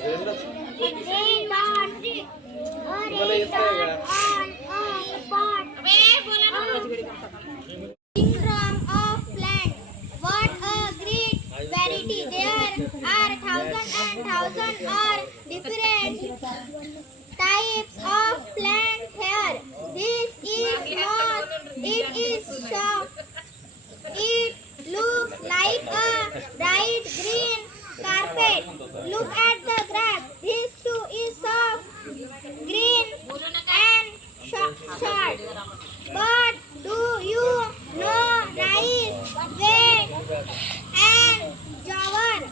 Of. What a great variety. There are different types of here. This is moss. It is. It looks like a bright green carpet. Look at But do you know rice, wheat, and jowar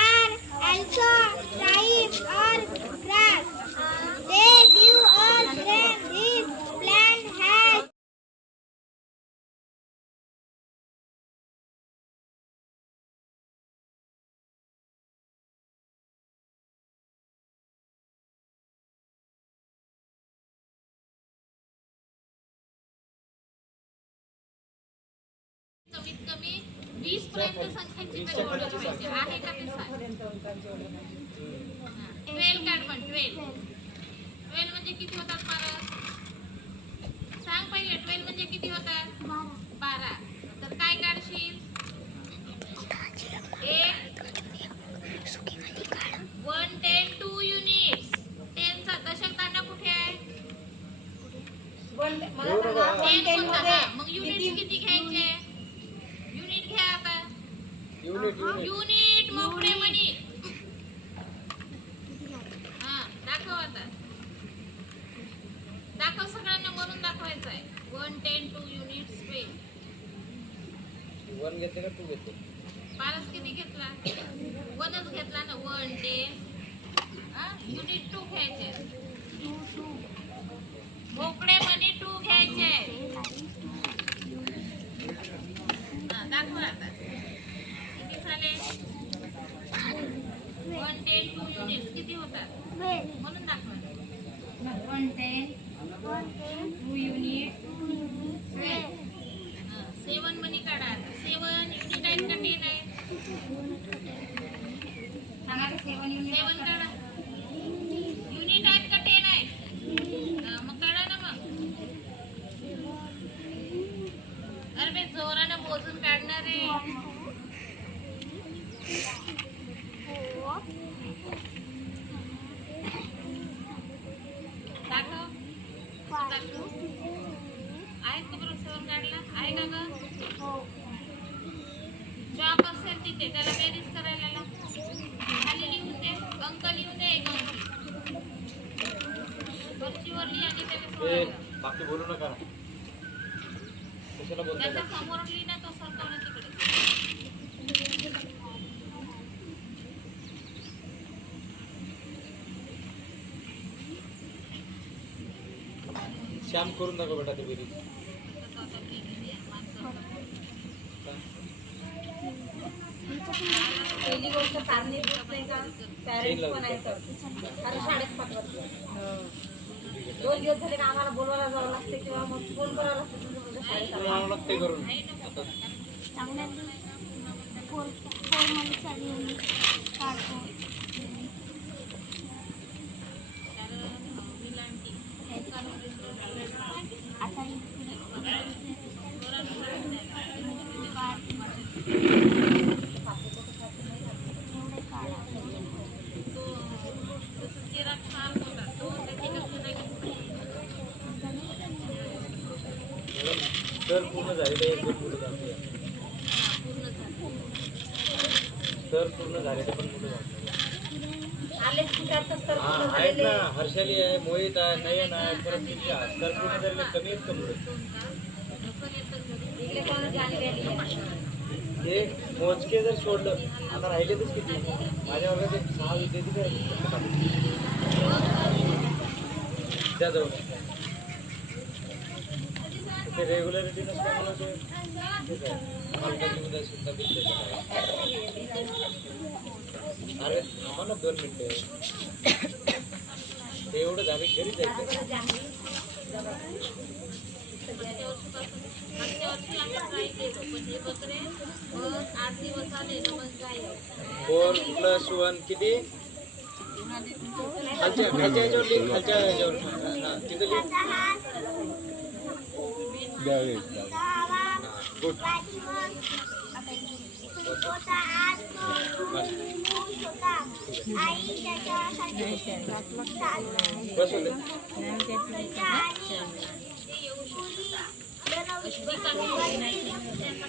are also types or वीस पर्यंत संख्यांची bell ओळख पाहिजे. आहे का ते सांग. Twelve काढ पण ट्वेल्व म्हणजे किती होतात परत सांग पहिले ट्वेल्व म्हणजे किती होतात बारा तर काय काढशील एक वन टेन टू युनिट्स टेनचा दशक दांडा कुठे आहे टेन कोणता हा, मग युनिट्स किती घ्यायचे युनिट घ्या आता युनिट युनिट युनिट मोकळे म्हणी हा दाखव आता. दाखव सगळ्यांना म्हणून दाखवायचं आहे. वन टेन टू युनिट्स वे वन घेते का टू घेते पारस किती घेतला? वनच घेतला ना वन टेन युनिट टू घ्यायचे. मोकळे म्हणी टू घ्यायचे. हा, दाखव आता. झाले वन टेन टू युनिट्स किती होतात? म्हणून दाखवा. One ten two unit. Seven मनी काढा. सेवन युनिट आहेत का टेन आहे सांगा सेवन युनिट सेवन काढा युनिट आहेत का टेन आहे हा, मग काढा ना मग अरे बे जोरानं मोजून काढणार रे दाखव दाखव आहेत का बरोबर काढला. आहे का ग? जॉब असेल तिथे त्याला बेरीज करायला. खाली लिहून दे. अंक लिहून दे एक अंकी. वरचीवर लिही आणि त्याला. बाकी बोलू नका. त्याच्यासमोर लिही ना तो सरकव श्याम करून दाखव बेटा ते माणसं. पहिली गोष्ट कारणी देत नाही का? पॅरेंट्स पण आहे तर कारण शाळेत पाठवत नाही. दोन दिवस झाले का आम्हाला बोलवायला जावं लागते किंवा मग फोन करावं लागतं शाळेत आलं. तुम्हाला लागते करून आता चांगल्या फोर फोर मंथचा घेऊन काढतो त्याला, अं, विलांटी. आता इकडे एवढे काढा तो जसं जिराफ शार्क होता, तो त्याची लक्ष नाही घेतली. तर पूर्ण झालेलं एक पुढे जाते. तर पूर्ण झालेलं पण पुढे जाते हा आहेत ना हर्षाली आहे मोहित आहे नयन आहे परत तिथे आहे. तर पूर्ण झालेले कमी आहेत का पुढे असं येतं घरी. इकडे कोण जाणवे आहे ते मोजके जर सोडलं आता राहिलेतच किती माझ्या वर्गात एक सहा विद्यार्थी. त्या जवळ ते रेग्युलरिटी नसल्यामुळे ते सुद्धा अरे थांबा ना दोन मिनटं ते एवढं झाले घरी जायचं फोर प्लस वन किती? खालच्या खालच्या याच्यावर खालच्या याच्यावर तिथं लिह દરેક Thank you.